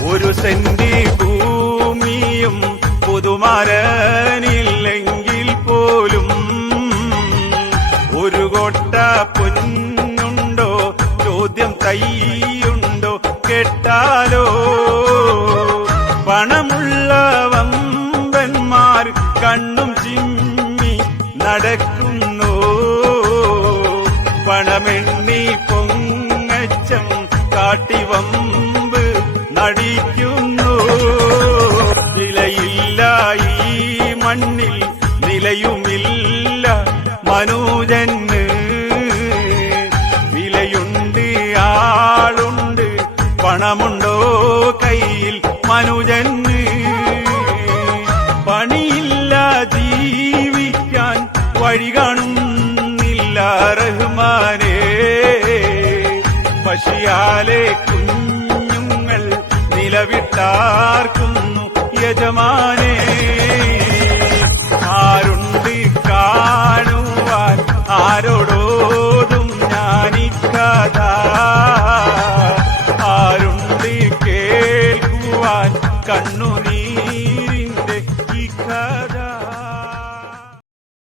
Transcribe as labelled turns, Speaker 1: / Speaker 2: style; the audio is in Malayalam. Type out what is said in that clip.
Speaker 1: ഒരു സെന്റി ഭൂമിയും പുതുമരനില്ലെങ്കിൽ പോലും ഒരു കൊട്ട പൊന്നുണ്ടോ? ചോദ്യം തയ്യുണ്ടോ കേട്ടാലോ? പണമുള്ള വമ്പന്മാർ കണ്ണും ചിമ്മി നടക്കുന്നു. പണമെണ്ണി പൊങ്ങച്ചം കാട്ടി നിലയില്ല വിലയില്ല ഈ മണ്ണിൽ നിലയുമില്ല മനോജന്. വിലയുണ്ട് ആളുണ്ട് പണമുണ്ടോ കയ്യിൽ മനുജന്. പണിയില്ല ജീവിക്കാൻ വഴി കാണുന്നില്ല റഹ്മാനേ. പശിയാലേ കുഞ്ഞുങ്ങൾ നിലവിട്ടാർക്കുന്നു യജമാനെ. ആരുണ്ടി കാണുവാൻ? ആരോടോടും ഞാനിക്കഥ ആരുണ്ടി കേൾക്കുവാൻ? കണ്ണുനീ